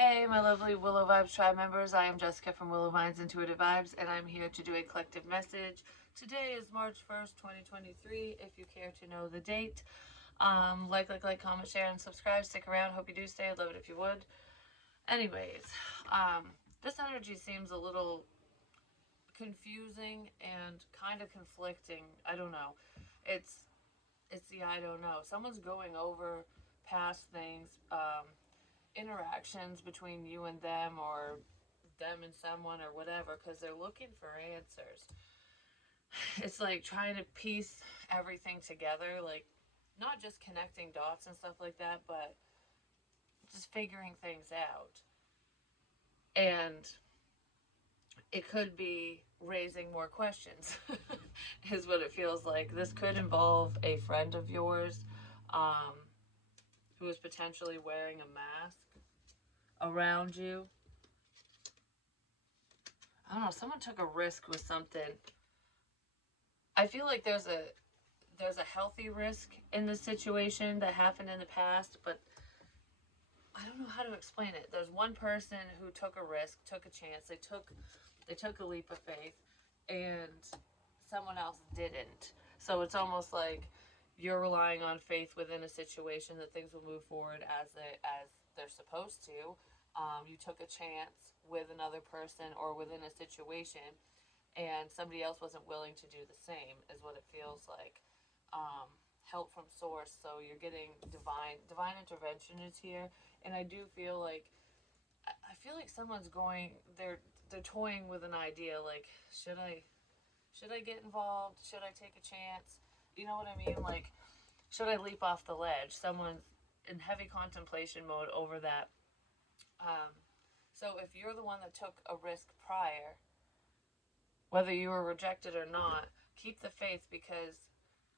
Hey, my lovely Willow Vibes tribe members. I am Jessica from Willow Vines Intuitive Vibes, and I'm here to do a collective message. Today is March 1st, 2023. If you care to know the date, like, comment, share, and subscribe. Stick around. Hope you do stay. I'd love it if you would. Anyways, this energy seems a little confusing and kind of conflicting. I don't know. It's it's the I don't know. Someone's going over past things. Interactions between you and them, or them and someone, or whatever, because they're looking for answers. It's like trying to piece everything together, like not just connecting dots and stuff like that, but just figuring things out. And it could be raising more questions, is what it feels like. This could involve a friend of yours um, who is potentially wearing a mask around you. I don't know, someone took a risk with something. I feel like there's a healthy risk in this situation that happened in the past, but I don't know how to explain it. There's one person who took a risk, took a chance. They took a leap of faith, and someone else didn't. So it's almost like you're relying on faith within a situation that things will move forward as they're supposed to. You took a chance with another person or within a situation, and somebody else wasn't willing to do the same, is what it feels like. Help from source, so you're getting divine intervention is here. And I do feel like, I feel like someone's going, they're toying with an idea, like, should I get involved, should I take a chance, you know what I mean, like, should I leap off the ledge? Someone's in heavy contemplation mode over that. um, so if you're the one that took a risk prior, whether you were rejected or not, keep the faith, because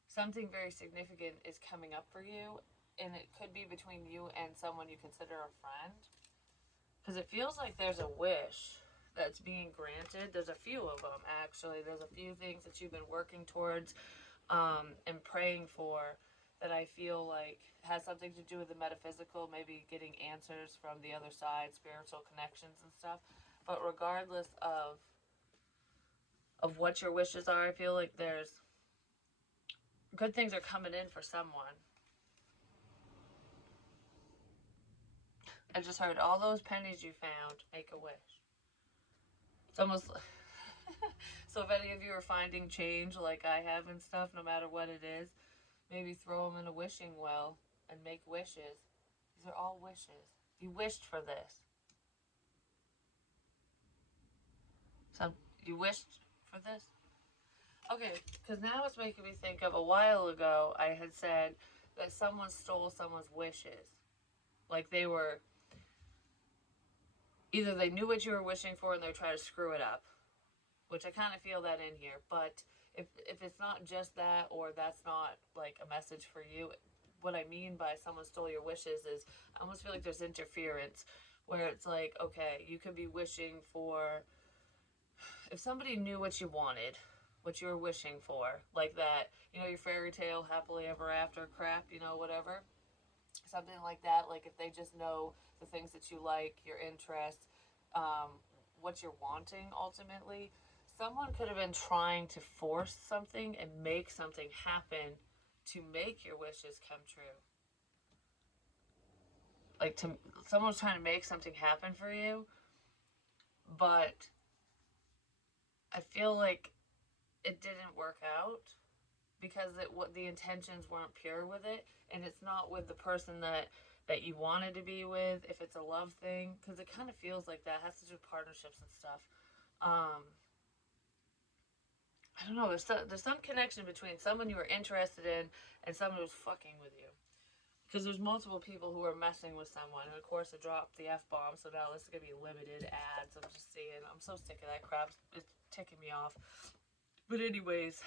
something very significant is coming up for you, and it could be between you and someone you consider a friend. Because it feels like there's a wish that's being granted. There's a few of them, actually. There's a few things that you've been working towards and praying for, that I feel like has something to do with the metaphysical, maybe getting answers from the other side, spiritual connections and stuff. But regardless of what your wishes are, I feel like there's good things are coming in for someone. I just heard all those pennies you found, make a wish. It's almost so if any of you are finding change like I have and stuff, no matter what it is, maybe throw them in a wishing well and make wishes. These are all wishes. You wished for this. Some you wished for this. Okay, because now it's making me think of a while ago I had said that someone stole someone's wishes. Like they were, either they knew what you were wishing for and they were trying to screw it up, which I kind of feel that in here. But if it's not just that, or that's not like a message for you, what I mean by someone stole your wishes is I almost feel like there's interference, where it's like, okay, you could be wishing for, if somebody knew what you wanted, what you were wishing for, like that, your fairy tale happily ever after crap, whatever, something like that. Like if they just know the things that you like, your interests, um, what you're wanting ultimately. Someone could have been trying to force something and make something happen to make your wishes come true. Like to someone's trying to make something happen for you, but I feel like it didn't work out because what the intentions weren't pure with it, and it's not with the person that you wanted to be with. If it's a love thing, because it kind of feels like that, it has to do with partnerships and stuff. um I don't know, there's some connection between someone you were interested in and someone who's fucking with you, because there's multiple people who are messing with someone, and of course I dropped the F-bomb, so now this is gonna be limited ads. I'm just seeing, I'm so sick of that crap, it's ticking me off. But anyways,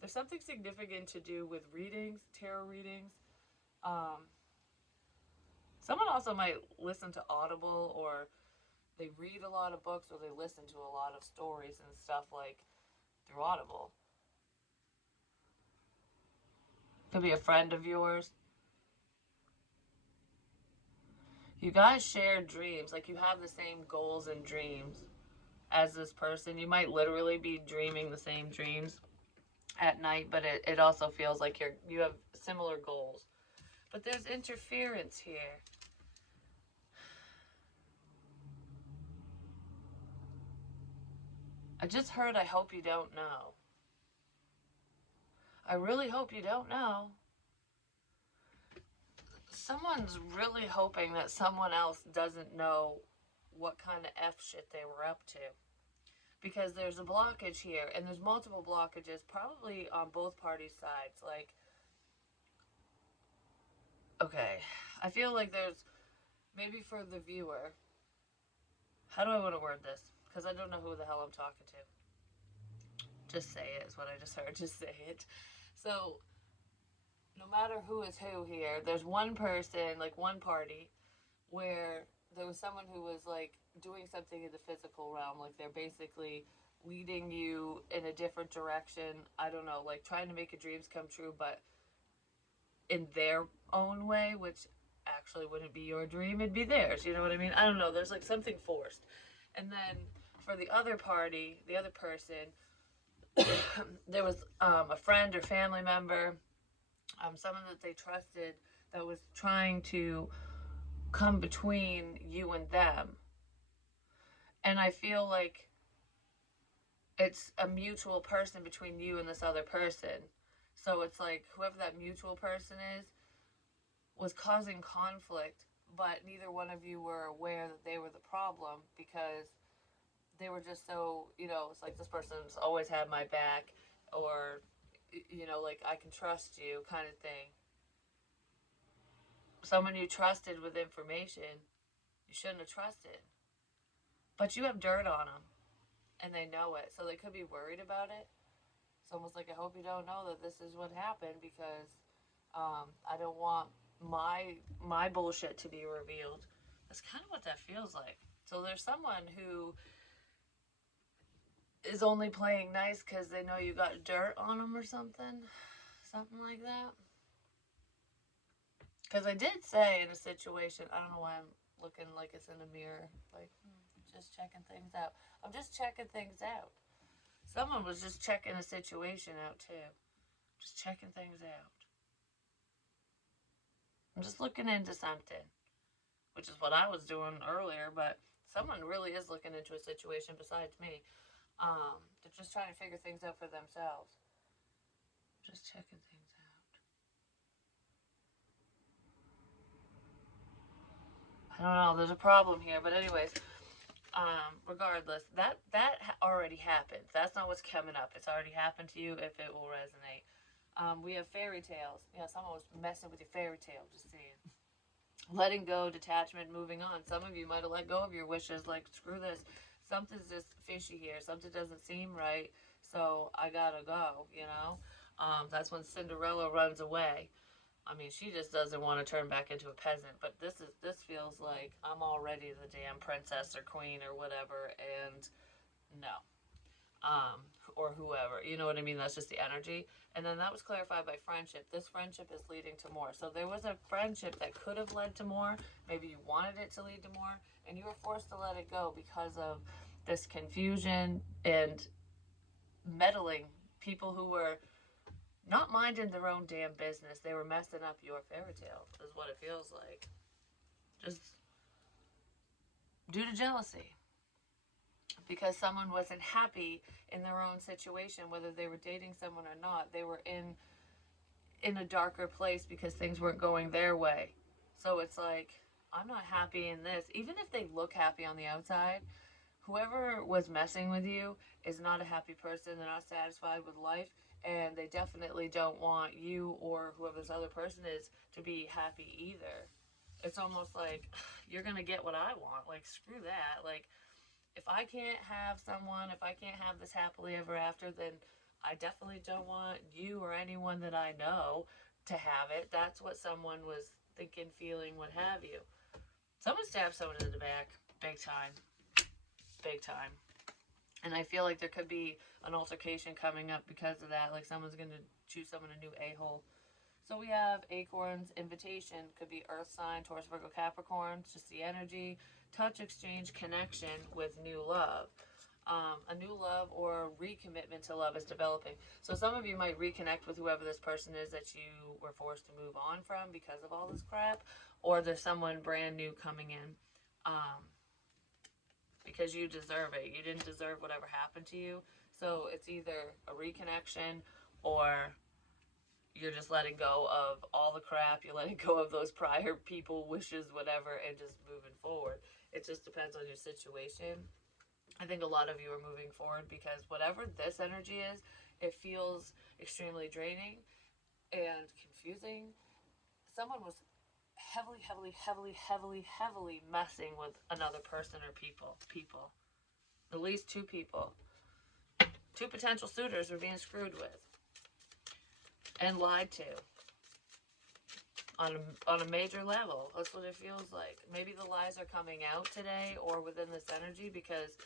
there's something significant to do with readings, tarot readings. Um, Someone also might listen to Audible, or they read a lot of books, or they listen to a lot of stories and stuff like through Audible. Could be a friend of yours. You guys share dreams. Like, you have the same goals and dreams as this person. You might literally be dreaming the same dreams at night, but it also feels like you have similar goals. But there's interference here. I just heard, I hope you don't know. I really hope you don't know. Someone's really hoping that someone else doesn't know what kind of F shit they were up to. Because there's a blockage here, and there's multiple blockages, probably on both parties' sides. Like, okay, I feel like there's, maybe for the viewer, how do I want to word this? Because I don't know who the hell I'm talking to. Just say it, is what I just heard. Just say it. So, no matter who is who here, there's one person, like one party, where there was someone who was like doing something in the physical realm. Like, they're basically leading you in a different direction. I don't know, like trying to make your dreams come true, but in their own way, which actually wouldn't be your dream, it'd be theirs. You know what I mean? I don't know. There's like something forced. And then for the other party, the other person, there was a friend or family member, someone that they trusted that was trying to come between you and them. And I feel like it's a mutual person between you and this other person. So it's like whoever that mutual person is was causing conflict, but neither one of you were aware that they were the problem because they were just so, it's like this person's always had my back, or, like I can trust you kind of thing. Someone you trusted with information you shouldn't have trusted. But you have dirt on them and they know it. So they could be worried about it. It's almost like, I hope you don't know that this is what happened because I don't want my bullshit to be revealed. That's kind of what that feels like. So there's someone who is only playing nice because they know you got dirt on them or something. Something like that. Because I did say in a situation, I don't know why I'm looking like it's in a mirror. Like, just checking things out. I'm just checking things out. Someone was just checking a situation out too. Just checking things out. I'm just looking into something, which is what I was doing earlier, but someone really is looking into a situation besides me. They're just trying to figure things out for themselves. Just checking things out. I don't know. There's a problem here, but anyways, regardless, that already happened. That's not what's coming up. It's already happened to you. If it will resonate, we have fairy tales. Yeah, someone was messing with your fairy tale. Just saying. Letting go, detachment, moving on. Some of you might have let go of your wishes. Like, screw this. Something's just fishy here. Something doesn't seem right. So I gotta go. That's when Cinderella runs away. I mean, she just doesn't want to turn back into a peasant. But this feels like I'm already the damn princess or queen or whatever, and no, or whoever. You know what I mean? That's just the energy. And then that was clarified by friendship. This friendship is leading to more. So there was a friendship that could have led to more. Maybe you wanted it to lead to more, and you were forced to let it go because of this confusion and meddling people who were not minding their own damn business. They were messing up your fairy tale, is what it feels like. Just due to jealousy. Because someone wasn't happy in their own situation, whether they were dating someone or not. They were in a darker place because things weren't going their way. So it's like, I'm not happy in this. Even if they look happy on the outside, whoever was messing with you is not a happy person. They're not satisfied with life, and they definitely don't want you or whoever this other person is to be happy either. It's almost like, you're gonna get what I want. Like, screw that. Like, if I can't have someone, if I can't have this happily ever after, then I definitely don't want you or anyone that I know to have it. That's what someone was thinking, feeling, what have you. Someone stabbed someone in the back. Big time. Big time. And I feel like there could be an altercation coming up because of that. Like, someone's going to choose someone a new a-hole. So we have acorns, invitation, could be earth sign, Taurus, Virgo, Capricorn, just the energy, touch, exchange, connection with new love. A new love or recommitment to love is developing. So some of you might reconnect with whoever this person is that you were forced to move on from because of all this crap, or there's someone brand new coming in, because you deserve it. You didn't deserve whatever happened to you. So it's either a reconnection or you're just letting go of all the crap. You're letting go of those prior people, wishes, whatever, and just moving forward. It just depends on your situation. I think a lot of you are moving forward because whatever this energy is, it feels extremely draining and confusing. Someone was heavily messing with another person or people. At least two people. Two potential suitors were being screwed with and lied to on a major level. That's what it feels like. Maybe the lies are coming out today or within this energy, because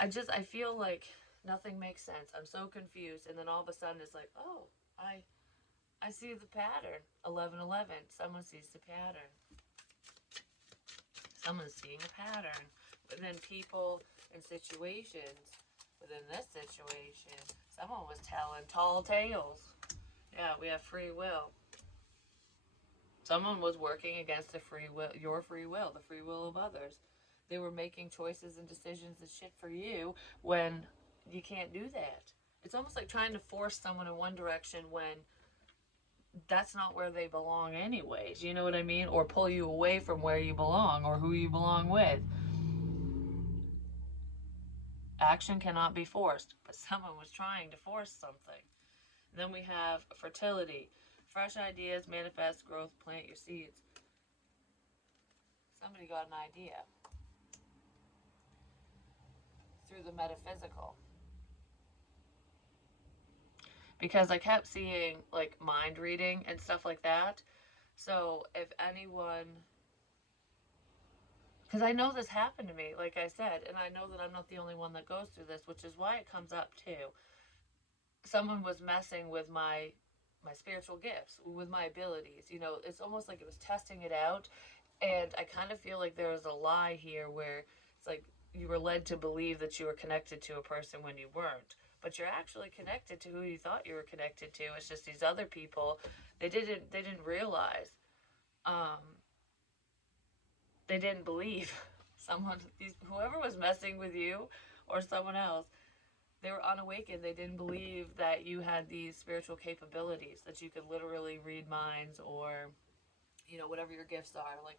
I feel like nothing makes sense. I'm so confused, and then all of a sudden it's like, oh, I see the pattern. 1111. Someone sees the pattern. Someone's seeing a pattern within people and situations. Within this situation, someone was telling tall tales. Yeah, we have free will. Someone was working against the free will, your free will, the free will of others. They were making choices and decisions and shit for you when you can't do that. It's almost like trying to force someone in one direction when that's not where they belong anyways. You know what I mean? Or pull you away from where you belong or who you belong with. Action cannot be forced, but someone was trying to force something. And then we have fertility. Fresh ideas, manifest, growth, plant your seeds. Somebody got an idea through the metaphysical. Because I kept seeing like mind reading and stuff like that. So if anyone, because I know this happened to me, like I said, and I know that I'm not the only one that goes through this, which is why it comes up too. Someone was messing with my spiritual gifts, with my abilities. You know, it's almost like it was testing it out, and I kind of feel like there was a lie here where it's like you were led to believe that you were connected to a person when you weren't, but you're actually connected to who you thought you were connected to. It's just these other people, they didn't realize, um, they didn't believe someone, whoever was messing with you or someone else, they were unawakened. They didn't believe that you had these spiritual capabilities, that you could literally read minds or, you know, whatever your gifts are. Like,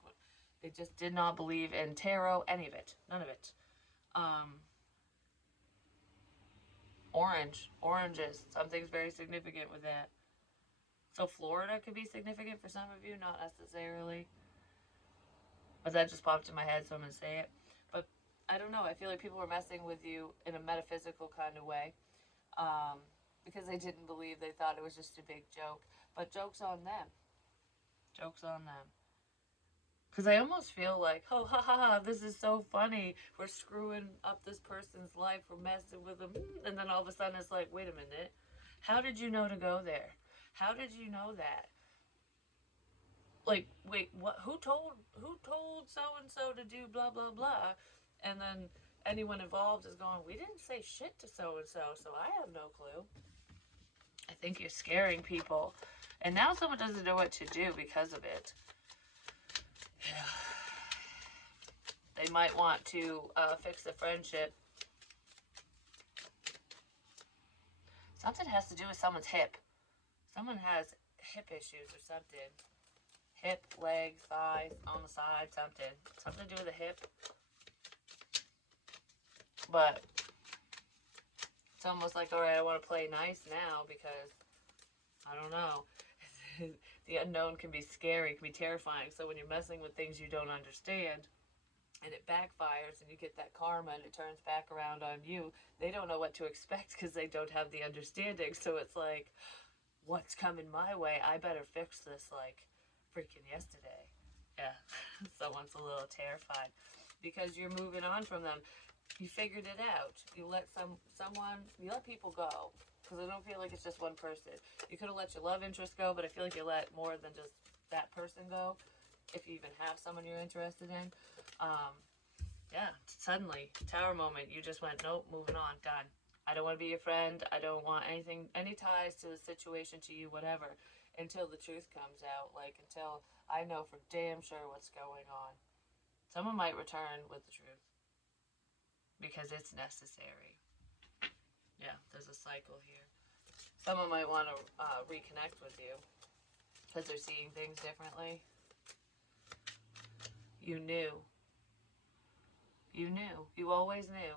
they just did not believe in tarot, any of it, none of it. Oranges, something's very significant with that. So Florida could be significant for some of you, not necessarily. But that just popped in my head, so I'm going to say it. But I don't know. I feel like people were messing with you in a metaphysical kind of way, because they didn't believe. They thought it was just a big joke. But joke's on them. Joke's on them. Because I almost feel like, oh, ha ha ha, this is so funny. We're screwing up this person's life. We're messing with them. And then all of a sudden it's like, wait a minute. How did you know to go there? How did you know that? Like, wait, what? Who told so and so to do blah blah blah? And then anyone involved is going, we didn't say shit to so and so, so I have no clue. I think you're scaring people. And now someone doesn't know what to do because of it. They might want to fix the friendship. Something has to do with someone's hip. Someone has hip issues or something. Hip, leg, thigh, on the side, something. Something to do with the hip. But it's almost like, all right, I want to play nice now because, I don't know. The unknown can be scary, can be terrifying. So when you're messing with things you don't understand, and it backfires and you get that karma and it turns back around on you, they don't know what to expect because they don't have the understanding. So it's like, what's coming my way? I better fix this like freaking yesterday. Yeah, someone's a little terrified because you're moving on from them. You figured it out. You let you let people go. Because I don't feel like it's just one person. You could have let your love interest go, but I feel like you let more than just that person go, if you even have someone you're interested in. Yeah, suddenly, tower moment, you just went, nope, moving on, done. I don't want to be your friend. I don't want anything, any ties to the situation, to you, whatever, until the truth comes out. Like, until I know for damn sure what's going on. Someone might return with the truth because it's necessary. Yeah, there's a cycle here. Someone might want to reconnect with you because they're seeing things differently. You knew. You knew. You always knew.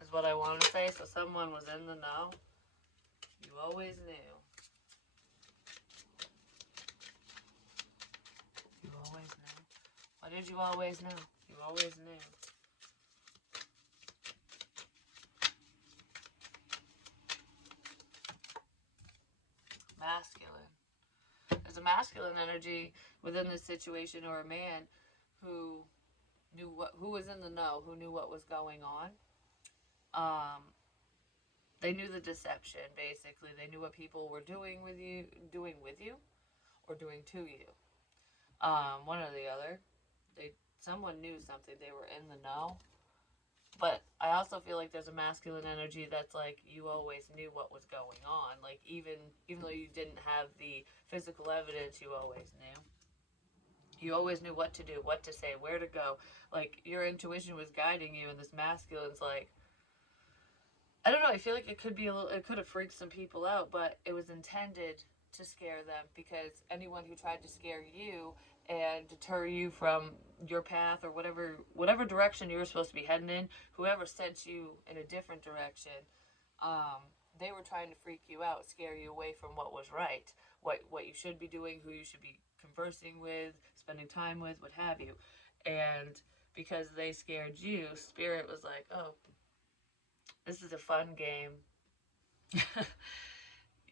Is what I wanted to say. So someone was in the know. You always knew. You always knew. What did you always know? You always knew. Masculine. There's a masculine energy within this situation, or a man who knew who was in the know, who knew what was going on. They knew the deception, basically. They knew what people were doing with you, or doing to you. One or the other. Someone knew something. They were in the know. But I also feel like there's a masculine energy that's like, you always knew what was going on. Like, even though you didn't have the physical evidence, you always knew. You always knew what to do, what to say, where to go. Like, your intuition was guiding you, and this masculine's like, I don't know, I feel like it could have freaked some people out, but it was intended to scare them, because anyone who tried to scare you and deter you from your path, or whatever direction you were supposed to be heading in, whoever sent you in a different direction, they were trying to freak you out, scare you away from what was right, what you should be doing, who you should be conversing with, spending time with, what have you. And because they scared you, Spirit was like, oh, this is a fun game.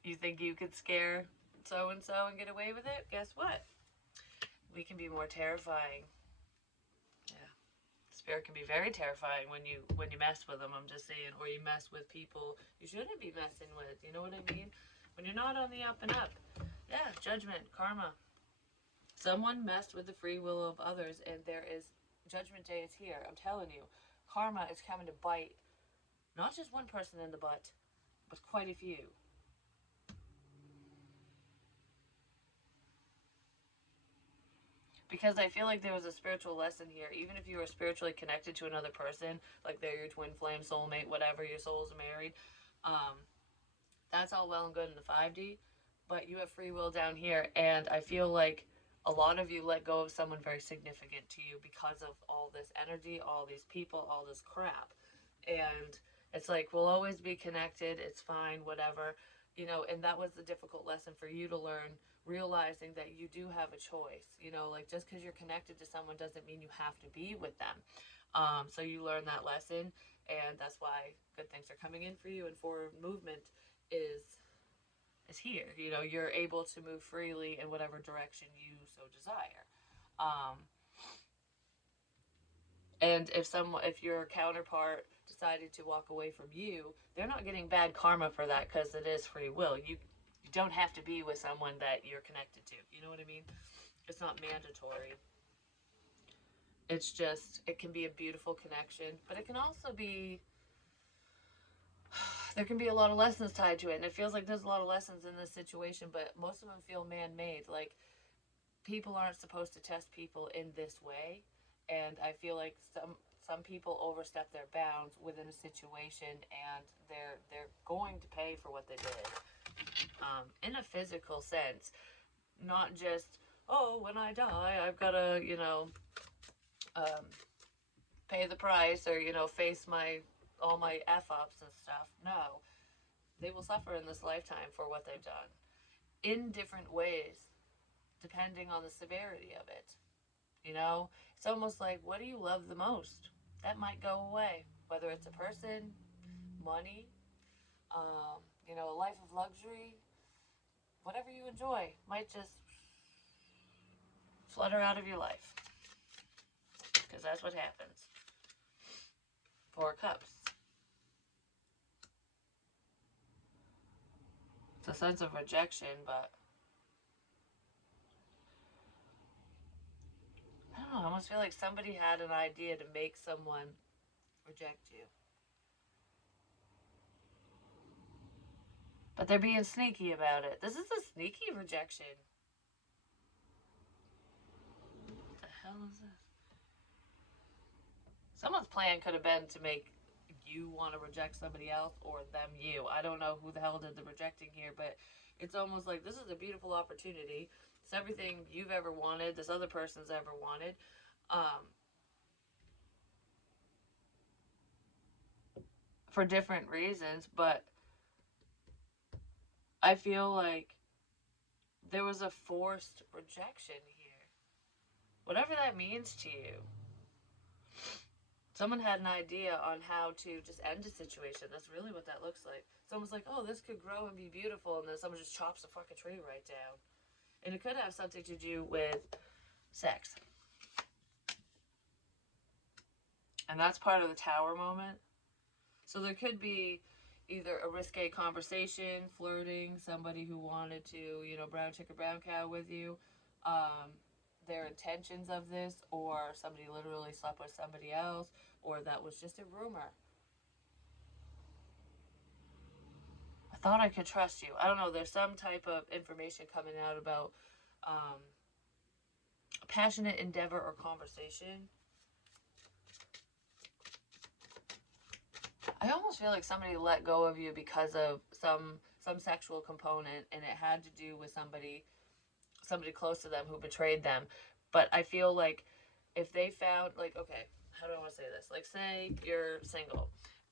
You think you could scare so and so and get away with it? Guess what? We can be more terrifying. Yeah. Spirit can be very terrifying when you mess with them, I'm just saying, or you mess with people you shouldn't be messing with. You know what I mean? When you're not on the up and up. Yeah, judgment, karma. Someone messed with the free will of others, and there is judgment day is here. I'm telling you, karma is coming to bite not just one person in the butt, but quite a few. Because I feel like there was a spiritual lesson here. Even if you were spiritually connected to another person, like they're your twin flame, soulmate, whatever, your souls are married, that's all well and good in the 5D, but you have free will down here, and I feel like a lot of you let go of someone very significant to you because of all this energy, all these people, all this crap. And it's like, we'll always be connected, it's fine, whatever, and that was the difficult lesson for you to learn, realizing that you do have a choice, like, just because you're connected to someone doesn't mean you have to be with them. So you learn that lesson, and that's why good things are coming in for you, and forward movement is here. You're able to move freely in whatever direction you so desire. And if your counterpart decided to walk away from you, they're not getting bad karma for that, because it is free will. You don't have to be with someone that you're connected to. You know what I mean? It's not mandatory. It's just, it can be a beautiful connection, but it can also be, there can be a lot of lessons tied to it, and it feels like there's a lot of lessons in this situation, but most of them feel man-made. Like, people aren't supposed to test people in this way, and I feel like some people overstep their bounds within a situation, and they're going to pay for what they did, in a physical sense, not just, oh, when I die I've got to pay the price, or face all my f-ups and stuff. No, they will suffer in this lifetime for what they've done in different ways, depending on the severity of it. It's almost like, what do you love the most? That might go away, whether it's a person, money, a life of luxury, whatever you enjoy might just flutter out of your life, because that's what happens. 4 cups. It's a sense of rejection, but I don't know. I almost feel like somebody had an idea to make someone reject you. But they're being sneaky about it. This is a sneaky rejection. What the hell is this? Someone's plan could have been to make you want to reject somebody else or them you. I don't know who the hell did the rejecting here, but it's almost like this is a beautiful opportunity. It's everything you've ever wanted, this other person's ever wanted. Um, for different reasons, but I feel like there was a forced rejection here. Whatever that means to you. Someone had an idea on how to just end a situation. That's really what that looks like. Someone's like, oh, this could grow and be beautiful, and then someone just chops the fucking tree right down. And it could have something to do with sex. And that's part of the tower moment. So there could be either a risque conversation, flirting, somebody who wanted to, brown chicken, brown cow with you, their intentions of this, or somebody literally slept with somebody else, or that was just a rumor. I thought I could trust you. I don't know. There's some type of information coming out about um, passionate endeavor or conversation. I almost feel like somebody let go of you because of some sexual component, and it had to do with somebody close to them who betrayed them. But I feel like if they found, like, okay, how do I want to say this? Like, say you're single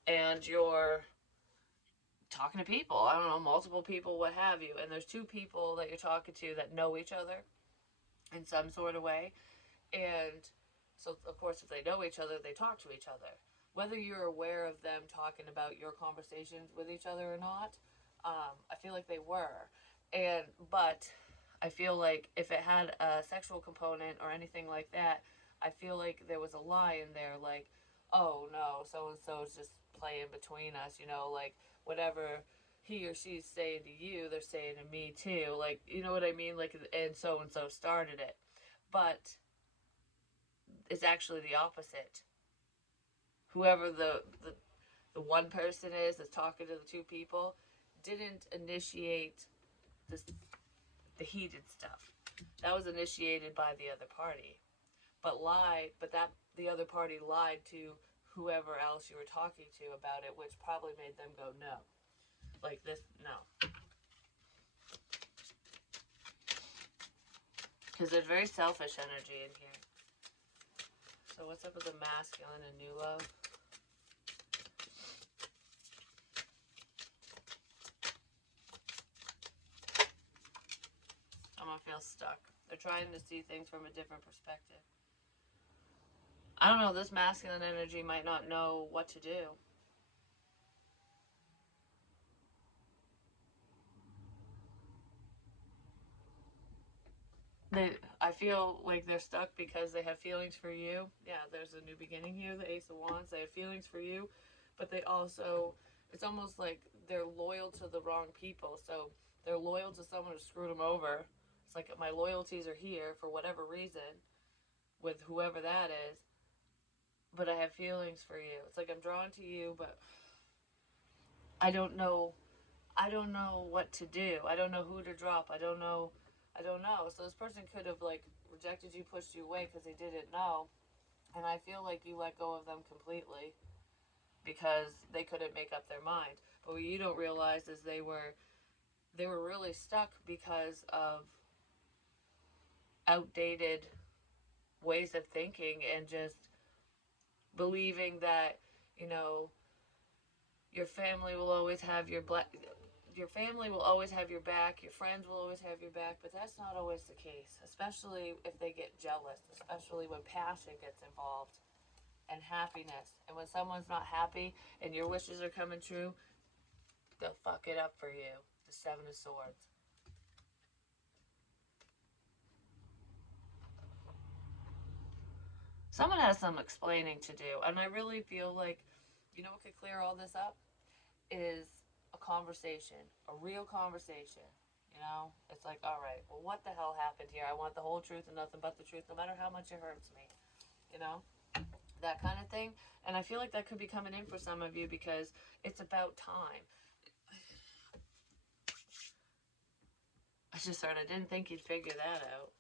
and you're talking to people, I don't know, multiple people, what have you, and there's two people that you're talking to that know each other in some sort of way. And so, of course, if they know each other, they talk to each other. Whether you're aware of them talking about your conversations with each other or not, I feel like they were. But I feel like if it had a sexual component or anything like that, I feel like there was a lie in there, like, oh no, so and so is just playing between us, like whatever he or she's saying to you, they're saying to me too. Like, you know what I mean? Like, and so started it. But it's actually the opposite. Whoever the one person is that's talking to the two people didn't initiate this, the heated stuff. That was initiated by the other party. But that the other party lied to whoever else you were talking to about it, which probably made them go no. Like this, no. Because there's very selfish energy in here. So what's up with the masculine and new love? I'm gonna feel stuck. They're trying to see things from a different perspective. I don't know, this masculine energy might not know what to do. I feel like they're stuck because they have feelings for you. Yeah, there's a new beginning here, the Ace of Wands. They have feelings for you, but they also, it's almost like they're loyal to the wrong people. So they're loyal to someone who screwed them over. It's like my loyalties are here for whatever reason with whoever that is, but I have feelings for you. It's like I'm drawn to you, but I don't know what to do. I don't know who to drop. I don't know. So this person could have like rejected you, pushed you away because they didn't know. And I feel like you let go of them completely because they couldn't make up their mind. But what you don't realize is they were really stuck because of outdated ways of thinking and just believing that, you know, your family will always have your family will always have your back, your friends will always have your back, but that's not always the case, especially if they get jealous, especially when passion gets involved and happiness. And when someone's not happy and your wishes are coming true, they'll fuck it up for you. The Seven of Swords. Someone has some explaining to do, and I really feel like, what could clear all this up is a conversation, a real conversation. You know, it's like, all right, well, what the hell happened here? I want the whole truth and nothing but the truth, no matter how much it hurts me. You know, that kind of thing. And I feel like that could be coming in for some of you because it's about time. I just sort of didn't think you'd figure that out.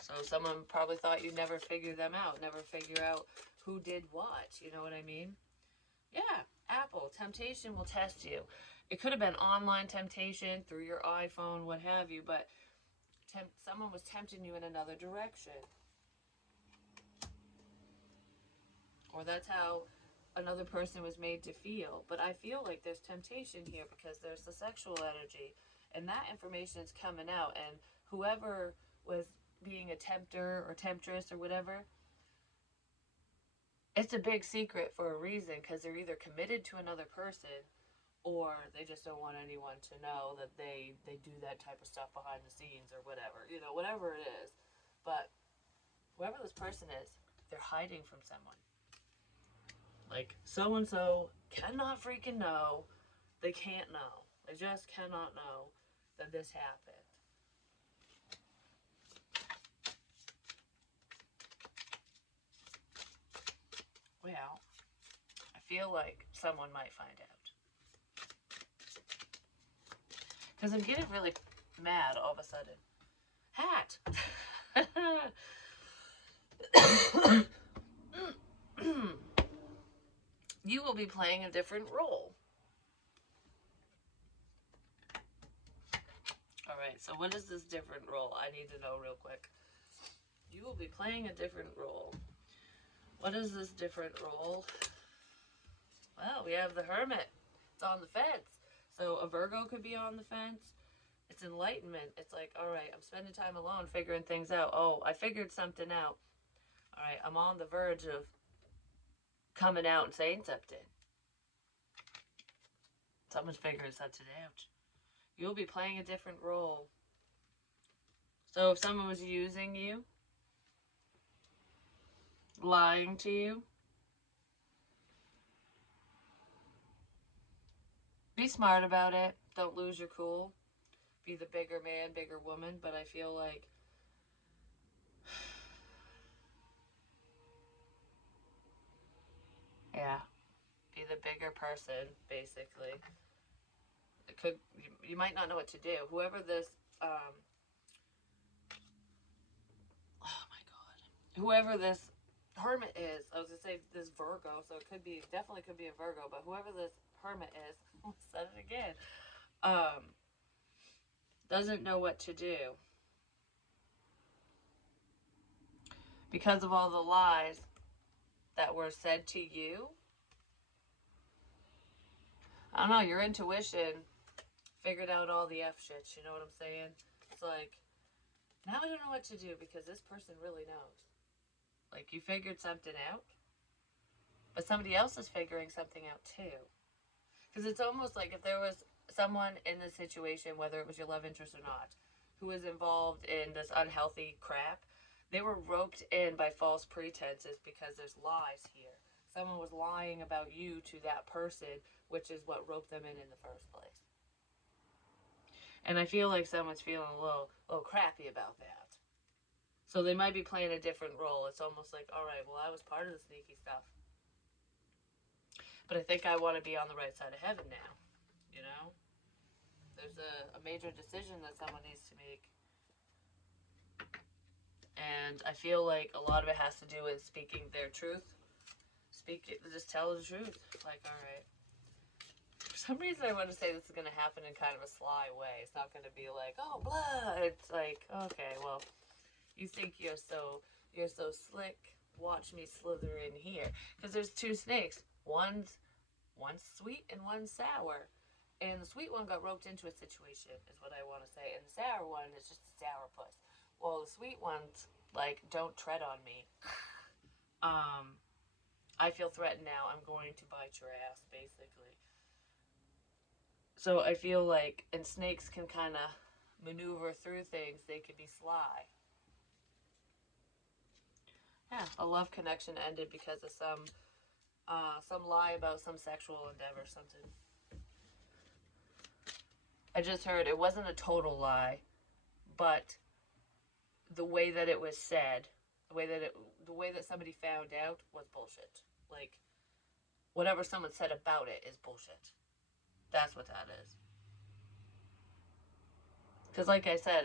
So someone probably thought you'd never figure them out, never figure out who did what. You know what I mean? Yeah, Apple, temptation will test you. It could have been online temptation through your iPhone, what have you, but someone was tempting you in another direction. Or that's how another person was made to feel. But I feel like there's temptation here because there's the sexual energy. And that information is coming out. And whoever was being a tempter or temptress or whatever, it's a big secret for a reason because they're either committed to another person or they just don't want anyone to know that they do that type of stuff behind the scenes or whatever. You know, whatever it is. But whoever this person is, they're hiding from someone. Like, so-and-so cannot freaking know. They can't know. They just cannot know that this happened. Well, I feel like someone might find out. Because I'm getting really mad all of a sudden. Hat! You will be playing a different role. Alright, so what is this different role? I need to know real quick. You will be playing a different role. What is this different role? Well, we have the Hermit. It's on the fence. So a Virgo could be on the fence. It's enlightenment. It's like, all right, I'm spending time alone figuring things out. Oh, I figured something out. All right, I'm on the verge of coming out and saying something. Someone's figuring something out. You'll be playing a different role. So if someone was using you, lying to you, be smart about it. Don't lose your cool. Be the bigger man, bigger woman. But I feel like yeah, be the bigger person, basically. It could you might not know what to do. Whoever this oh my god, whoever this Hermit is, I was gonna say this Virgo, so it could be definitely could be a Virgo, but whoever this Hermit is, I'll said it again, doesn't know what to do because of all the lies that were said to you. I don't know, your intuition figured out all the F shit, you know what I'm saying? It's like, now I don't know what to do because this person really knows. Like, you figured something out, but somebody else is figuring something out too. Because it's almost like if there was someone in this situation, whether it was your love interest or not, who was involved in this unhealthy crap, they were roped in by false pretenses because there's lies here. Someone was lying about you to that person, which is what roped them in the first place. And I feel like someone's feeling a little crappy about that. So they might be playing a different role. It's almost like, all right, well, I was part of the sneaky stuff. But I think I want to be on the right side of heaven now. You know? There's a major decision that someone needs to make. And I feel like a lot of it has to do with speaking their truth. Speak it, just tell the truth. Like, all right. For some reason, I want to say this is going to happen in kind of a sly way. It's not going to be like, oh, blah. It's like, okay, well, you think you're so slick. Watch me slither in here. Because there's two snakes. One's sweet and one's sour. And the sweet one got roped into a situation, is what I want to say. And the sour one is just a sourpuss. Well, the sweet one's like, don't tread on me. I feel threatened now. I'm going to bite your ass, basically. So I feel like, and snakes can kind of maneuver through things. They can be sly. Yeah, a love connection ended because of some lie about some sexual endeavor, something. I just heard it wasn't a total lie, but the way that it was said, the way that somebody found out was bullshit. Like whatever someone said about it is bullshit. That's what that is. Because, like I said,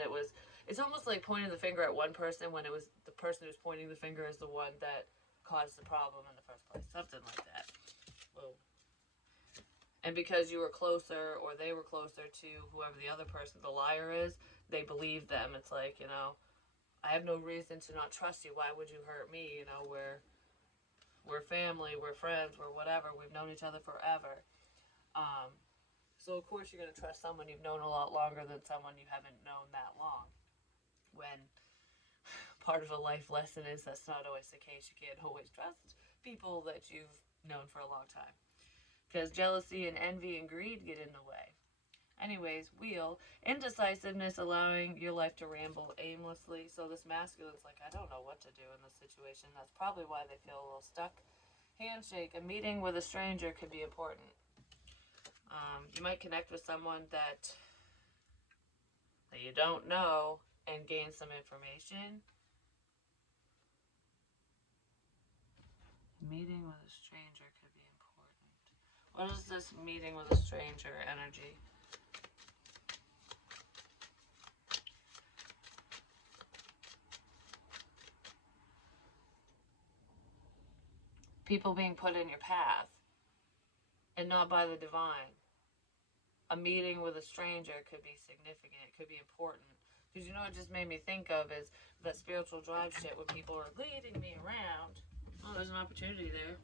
it's almost like pointing the finger at one person when it was the person who's pointing the finger is the one that caused the problem in the first place. Something like that. Whoa. And because you were closer or they were closer to whoever the other person, the liar is, they believe them. It's like, I have no reason to not trust you. Why would you hurt me? We're family, we're friends, we're whatever. We've known each other forever. So of course you're going to trust someone you've known a lot longer than someone you haven't known that long. When part of a life lesson is that's not always the case. You can't always trust people that you've known for a long time. Because jealousy and envy and greed get in the way. Anyways, wheel, indecisiveness, allowing your life to ramble aimlessly. So this masculine's like, I don't know what to do in this situation. That's probably why they feel a little stuck. Handshake, a meeting with a stranger could be important. You might connect with someone that you don't know and gain some information. Meeting with a stranger could be important. What is this meeting with a stranger energy? People being put in your path and not by the divine. A meeting with a stranger could be significant. It could be important. Because what it just made me think of is that spiritual drive shit when people are leading me around. Oh, there's an opportunity there.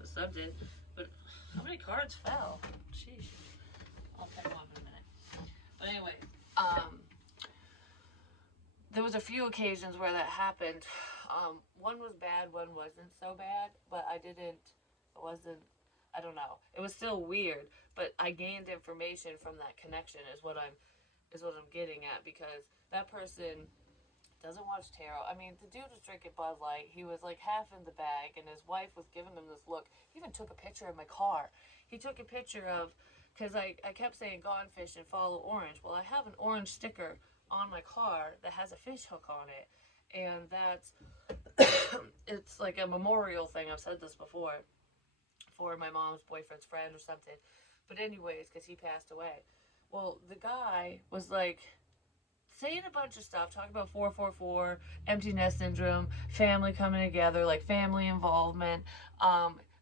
The subject. But how many cards fell? Sheesh. I'll pick them up in a minute. But anyway, there was a few occasions where that happened. One was bad, one wasn't so bad, but I don't know. It was still weird, but I gained information from that connection is what I'm getting at, because that person doesn't watch tarot. I mean, the dude was drinking Bud Light. He was like half in the bag, and his wife was giving him this look. He even took a picture of my car. He took a picture of, because I kept saying gone fish and follow orange. Well, I have an orange sticker on my car that has a fish hook on it, and that's it's like a memorial thing. I've said this before, for my mom's boyfriend's friend or something. But anyways, because he passed away. Well, the guy was like saying a bunch of stuff, talking about 444, empty nest syndrome, family coming together, like family involvement.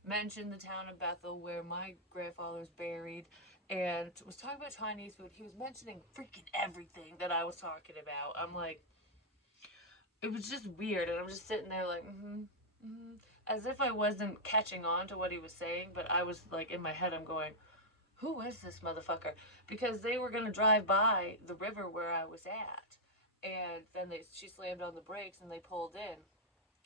Mentioned the town of Bethel where my grandfather's buried, and was talking about Chinese food. He was mentioning freaking everything that I was talking about. I'm like, it was just weird, and I'm just sitting there like, as if I wasn't catching on to what he was saying, but I was like, in my head, I'm going, who is this motherfucker? Because they were going to drive by the river where I was at. And then she slammed on the brakes and they pulled in.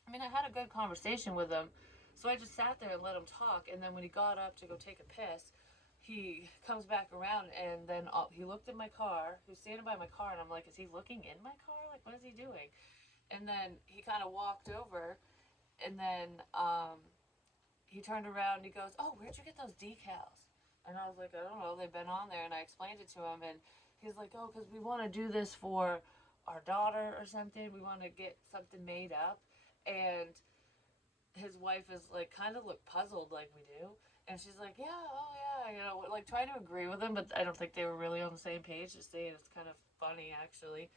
I mean, I had a good conversation with him. So I just sat there and let him talk. And then when he got up to go take a piss, he comes back around and then he looked at my car. He was standing by my car and I'm like, is he looking in my car? Like, what is he doing? And then he kind of walked over and then he turned around and he goes, oh, where'd you get those decals? And I was like, I don't know, they've been on there. And I explained it to him, and he's like, oh, because we want to do this for our daughter or something. We want to get something made up. And his wife is like, kind of look puzzled like we do. And she's like, yeah, oh yeah, like trying to agree with him, but I don't think they were really on the same page. Just saying it's kind of funny, actually.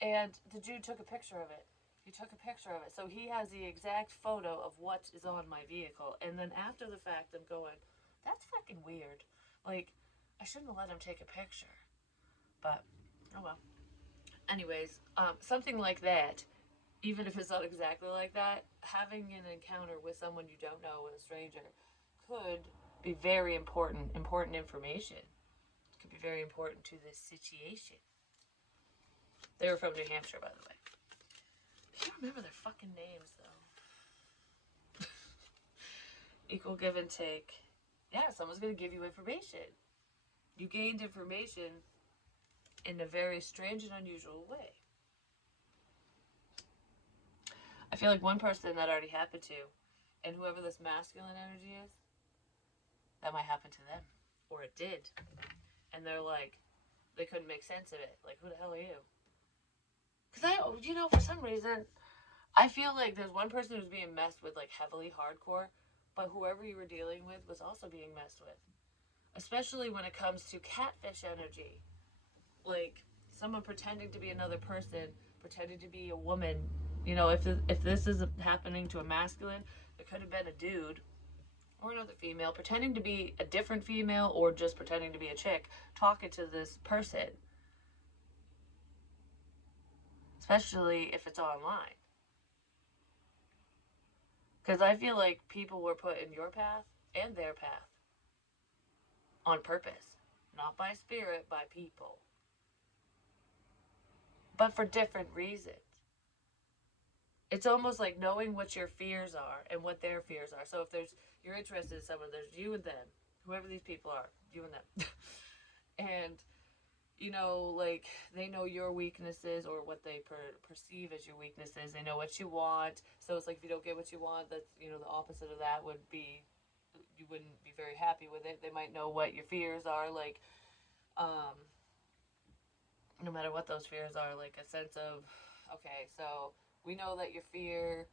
And the dude took a picture of it. He took a picture of it. So he has the exact photo of what is on my vehicle. And then after the fact, I'm going, that's fucking weird. Like, I shouldn't have let him take a picture. But, oh well. Anyways, something like that, even if it's not exactly like that, having an encounter with someone you don't know, with a stranger, could be very important information. It could be very important to this situation. They were from New Hampshire, by the way. I can't remember their fucking names, though. Equal give and take. Yeah, someone's going to give you information. You gained information in a very strange and unusual way. I feel like one person that already happened to, and whoever this masculine energy is, that might happen to them. Or it did. And they're like, they couldn't make sense of it. Like, who the hell are you? Because for some reason, I feel like there's one person who's being messed with, like, heavily hardcore, but whoever you were dealing with was also being messed with. Especially when it comes to catfish energy. Like, someone pretending to be another person, pretending to be a woman. If this is happening to a masculine, it could have been a dude or another female pretending to be a different female or just pretending to be a chick talking to this person, especially if it's online. Because I feel like people were put in your path and their path on purpose, not by spirit, by people, but for different reasons. It's almost like knowing what your fears are and what their fears are. So if you're interested in someone, there's you and them, whoever these people are, you and them. And like, they know your weaknesses or what they perceive as your weaknesses. They know what you want. So it's like, if you don't get what you want, that's, the opposite of that would be, you wouldn't be very happy with it. They might know what your fears are, like, no matter what those fears are, like a sense of, okay, so we know that your fear,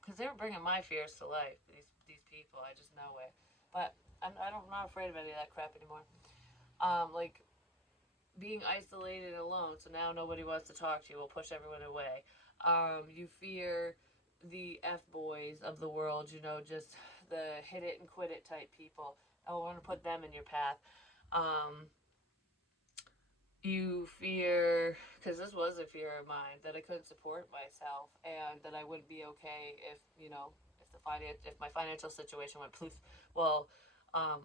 because they were bringing my fears to life, these people, I just know it. But I'm not afraid of any of that crap anymore. Like, being isolated and alone, so now nobody wants to talk to you, will push everyone away. You fear the F-boys of the world, just the hit it and quit it type people. I want to put them in your path. You fear, because this was a fear of mine, that I couldn't support myself and that I wouldn't be okay if my financial situation went poof. Well,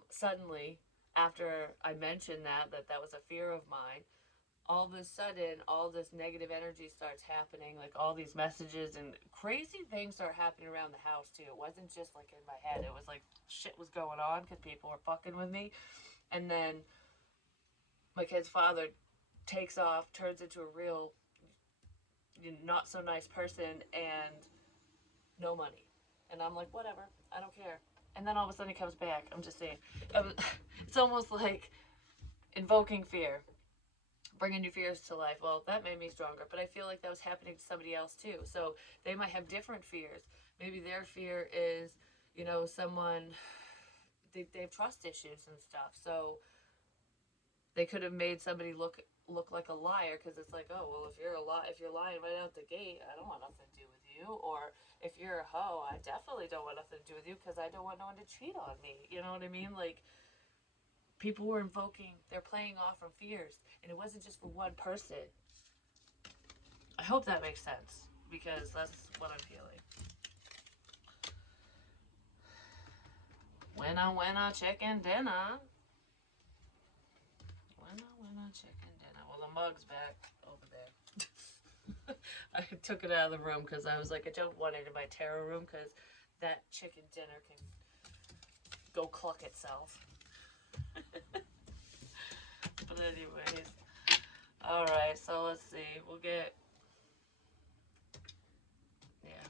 suddenly, after I mentioned that was a fear of mine, all of a sudden, all this negative energy starts happening, like all these messages and crazy things start happening around the house too. It wasn't just like in my head. It was like shit was going on because people were fucking with me. And then my kid's father takes off, turns into a real not so nice person, and no money. And I'm like, whatever, I don't care. And then all of a sudden he comes back. I'm just saying, it's almost like invoking fear, bringing your fears to life. Well, that made me stronger, but I feel like that was happening to somebody else too. So they might have different fears. Maybe their fear is, someone, they have trust issues and stuff. So they could have made somebody look like a liar, because it's like, oh well, if you're lying right out the gate, I don't want nothing to do with you. Or if you're a hoe, I definitely don't want nothing to do with you because I don't want no one to cheat on me. You know what I mean? Like, people were they're playing off from fears, and it wasn't just for one person. I hope that makes sense, because that's what I'm feeling. Winner, chicken dinner. Winner, chicken dinner. Well, the mug's back over there. I took it out of the room because I was like, I don't want it in my tarot room because that chicken dinner can go cluck itself. But anyways, all right. So let's see. We'll get, yeah.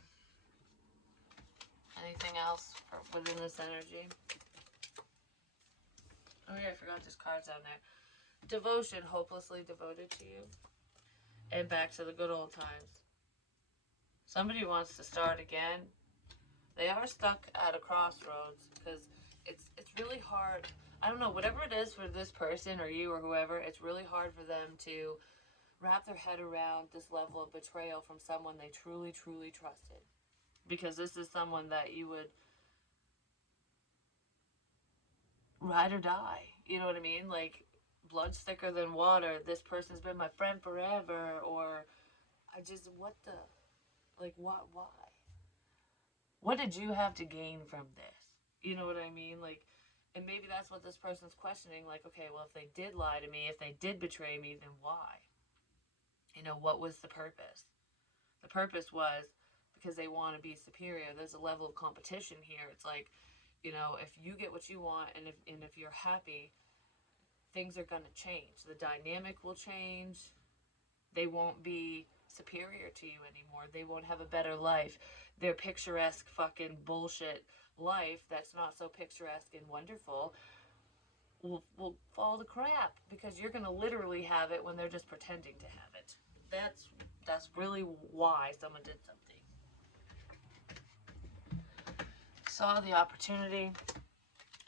Anything else within this energy? Oh yeah, I forgot this card's down there. Devotion, hopelessly devoted to you, and back to the good old times. Somebody wants to start again. They are stuck at a crossroads because it's really hard. I don't know, whatever it is for this person or you or whoever, it's really hard for them to wrap their head around this level of betrayal from someone they truly, truly trusted. Because this is someone that you would ride or die. You know what I mean? Like, blood's thicker than water. This person's been my friend forever. Or, what the, like, what, why? What did you have to gain from this? You know what I mean? Like, and maybe that's what this person's questioning. Like, okay, well, if they did lie to me, if they did betray me, then why? What was the purpose? The purpose was because they want to be superior. There's a level of competition here. It's like, if you get what you want, and if you're happy, things are going to change. The dynamic will change. They won't be superior to you anymore. They won't have a better life. Their picturesque fucking bullshit life that's not so picturesque and wonderful will fall to crap because you're going to literally have it when they're just pretending to have it. That's really why someone did something. Saw the opportunity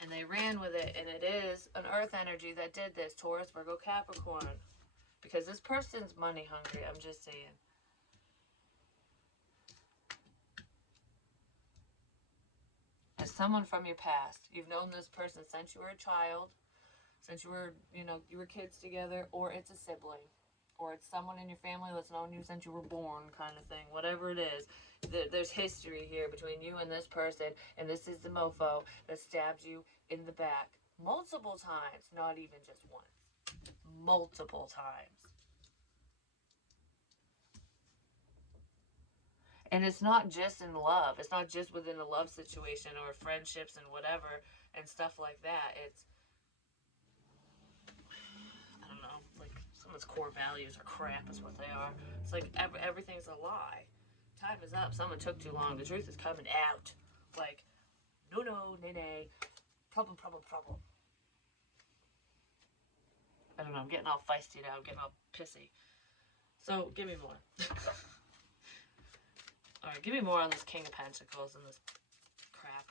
and they ran with it, and it is an earth energy that did this. Taurus, Virgo, Capricorn. Because this person's money hungry, I'm just saying. As someone from your past, you've known this person since you were a child, since you were, you were kids together, or it's a sibling, or it's someone in your family that's known you since you were born, kind of thing. Whatever it is, there's history here between you and this person, and this is the mofo that stabbed you in the back multiple times, not even just once, multiple times. And it's not just in love. It's not just within a love situation or friendships and whatever and stuff like that. It's, I don't know, like someone's core values are crap is what they are. It's like everything's a lie. Time is up. Someone took too long. The truth is coming out. Like, no, nay. Problem. I don't know. I'm getting all feisty now. I'm getting all pissy. So, give me more. Alright, give me more on this King of Pentacles and this crap.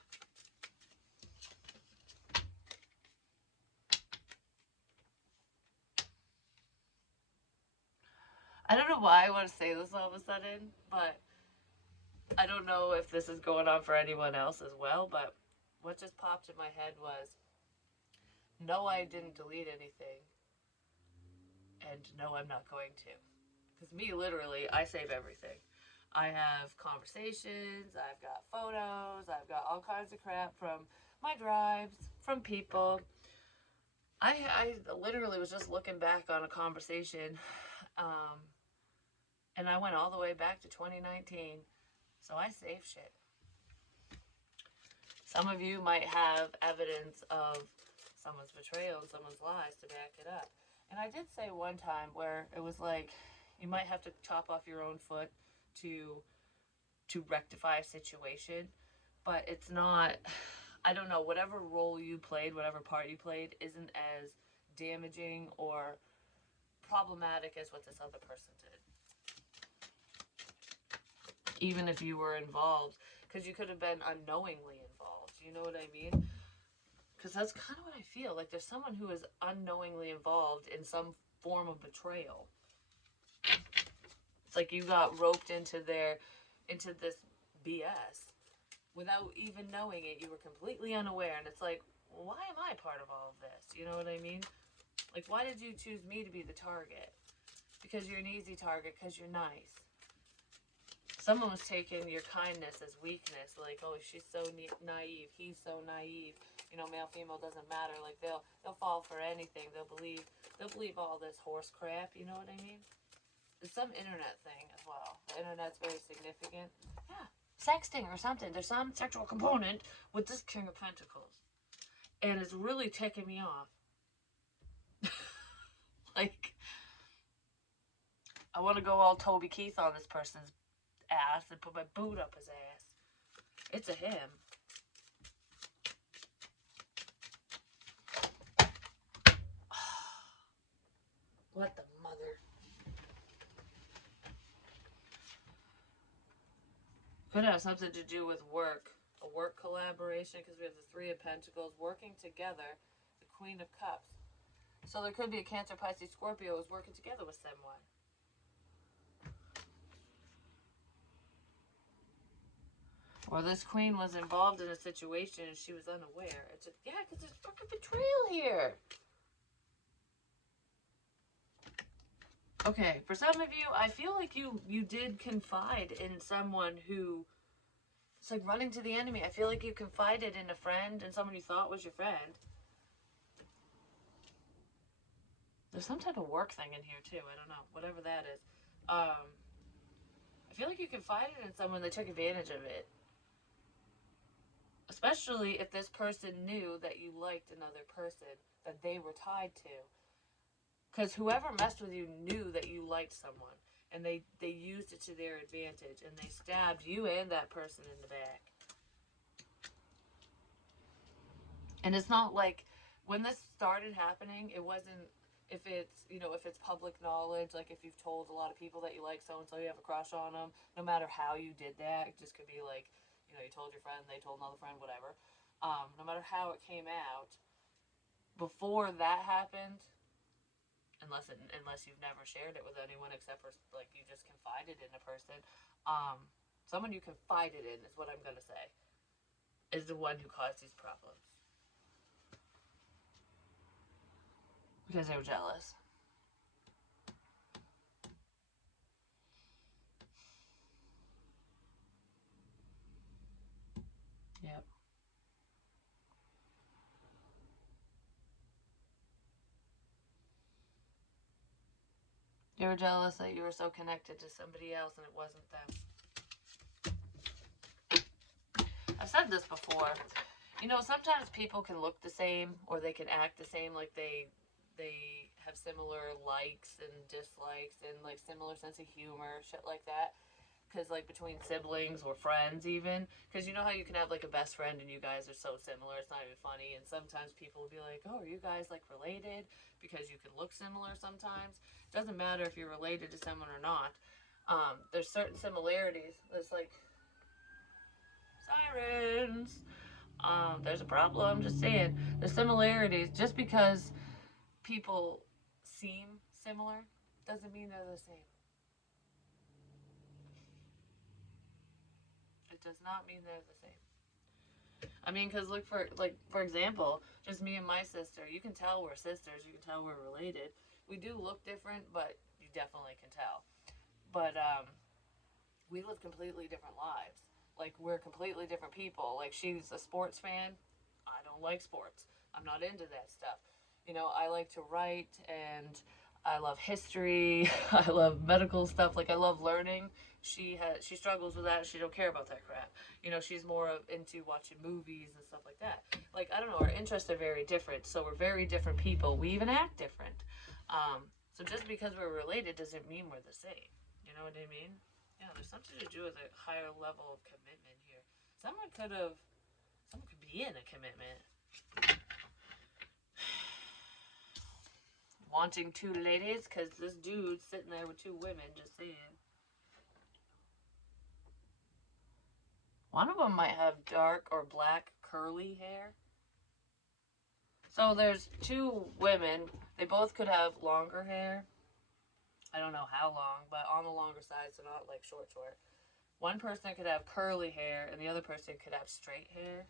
I don't know why I want to say this all of a sudden, but I don't know if this is going on for anyone else as well, but what just popped in my head was, no, I didn't delete anything, and no, I'm not going to. Because me, literally, I save everything. I have conversations, I've got photos, I've got all kinds of crap from my drives, from people. I literally was just looking back on a conversation, and I went all the way back to 2019, so I save shit. Some of you might have evidence of someone's betrayal and someone's lies to back it up. And I did say one time where it was like, you might have to chop off your own foot to rectify a situation, but it's not, I don't know, whatever role you played, whatever part you played isn't as damaging or problematic as what this other person did. Even if you were involved, because you could have been unknowingly involved, you know what I mean? Because that's kind of what I feel, like there's someone who is unknowingly involved in some form of betrayal. It's like you got roped into this BS without even knowing it. You were completely unaware, and it's like, well, why am I part of all of this? You know what I mean? Like, why did you choose me to be the target? Because you're an easy target, because you're nice. Someone was taking your kindness as weakness, like, oh, she's so naive, he's so naive. You know, male, female doesn't matter. Like, they'll fall for anything. They'll believe all this horse crap. You know what I mean? It's some internet thing as well. The internet's very significant. Yeah, sexting or something. There's some sexual component with this King of Pentacles, and it's really ticking me off. Like, I want to go all Toby Keith on this person's ass and put my boot up his ass. It's a him. What the mother? Could have something to do with work. A work collaboration, because we have the Three of Pentacles working together. The Queen of Cups. So there could be a Cancer, Pisces, Scorpio who's working together with someone. Or this queen was involved in a situation and she was unaware. It's just, yeah, because there's fucking betrayal here. Okay, for some of you, I feel like you did confide in someone who, it's like running to the enemy. I feel like you confided in a friend and someone you thought was your friend. There's some type of work thing in here too. I don't know. Whatever that is. I feel like you confided in someone that took advantage of it. Especially if this person knew that you liked another person that they were tied to. Because whoever messed with you knew that you liked someone. And they used it to their advantage. And they stabbed you and that person in the back. And it's not like When this started happening, it wasn't, if it's, if it's public knowledge, like if you've told a lot of people that you like so and so, you have a crush on them, no matter how you did that, it just could be like, you told your friend, they told another friend, whatever. No matter how it came out, before that happened, unless you've never shared it with anyone except for like you just confided in a person, someone you confided in is what I'm gonna say is the one who caused these problems because they were jealous. Yep. They were jealous that you were so connected to somebody else and it wasn't them. I've said this before. Sometimes people can look the same or they can act the same, like they have similar likes and dislikes and like similar sense of humor, shit like that. Because like between siblings or friends, even because you know how you can have like a best friend and you guys are so similar, it's not even funny. And sometimes people will be like, "Oh, are you guys like related?" Because you can look similar. Sometimes it doesn't matter if you're related to someone or not. There's certain similarities. There's like sirens. There's a problem. Just saying. There's similarities. Just because people seem similar doesn't mean they're the same. It does not mean they're the same. I mean, because look for example, just me and my sister. You can tell we're sisters. You can tell we're related. We do look different, but you definitely can tell. But we live completely different lives. Like we're completely different people. Like she's a sports fan. I don't like sports. I'm not into that stuff. I like to write and I love history. I love medical stuff. Like I love learning. She struggles with that. She don't care about that crap. She's more of into watching movies and stuff like that. Like I don't know. Our interests are very different. So we're very different people. We even act different. So just because we're related doesn't mean we're the same. You know what I mean? Yeah, there's something to do with a higher level of commitment here. Someone could have, someone could be in a commitment. Wanting two ladies, because this dude's sitting there with two women, just saying. One of them might have dark or black curly hair. So there's two women. They both could have longer hair. I don't know how long, but on the longer side, so not like short, short. One person could have curly hair, and the other person could have straight hair.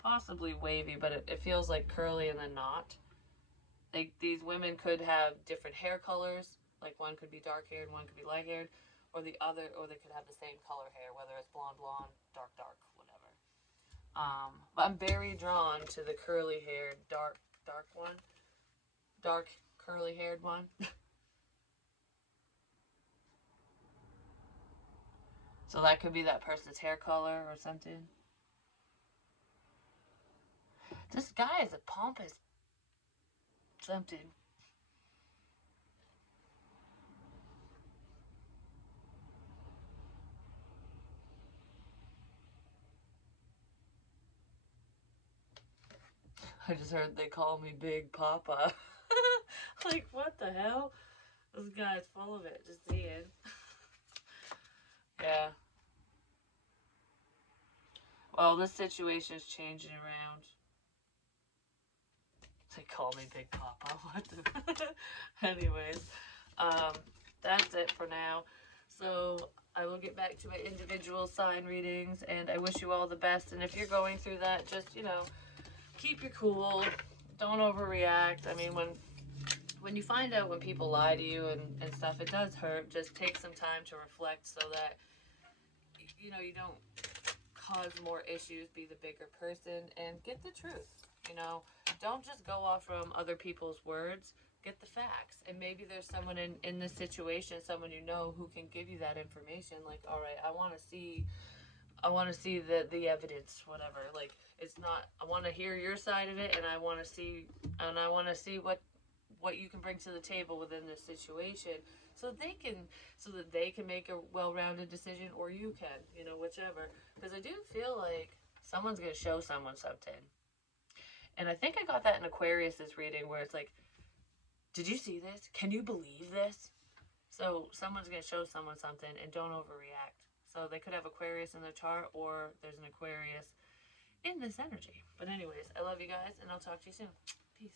Possibly wavy, but it feels like curly and then not. These women could have different hair colors. Like one could be dark haired, one could be light haired, or they could have the same color hair, whether it's blonde, blonde, dark, dark, whatever. But I'm very drawn to the curly haired, dark one, dark curly haired one. So that could be that person's hair color or something. This guy is a pompous something. I just heard they call me Big Papa. Like, what the hell? This guy's full of it, just saying. Yeah. Well, this situation's changing around. They call me Big Papa. What the? Anyways, um, that's it for now. So I will get back to my individual sign readings, and I wish you all the best. And if you're going through that, just keep your cool. Don't overreact. I mean, when you find out when people lie to you and stuff, it does hurt. Just take some time to reflect so that you don't cause more issues, be the bigger person, and get the truth. Don't just go off from other people's words. Get the facts. And maybe there's someone in this situation, someone who can give you that information. Like, all right, I want to see the evidence, whatever. Like, it's not. I want to hear your side of it, and I want to see what you can bring to the table within this situation, so that they can make a well-rounded decision, or you can, whichever. Because I do feel like someone's gonna show someone something, And I think I got that in Aquarius's reading where it's like, did you see this? Can you believe this? So someone's going to show someone something, and don't overreact. So they could have Aquarius in their chart, or there's an Aquarius in this energy. But anyways, I love you guys, and I'll talk to you soon. Peace.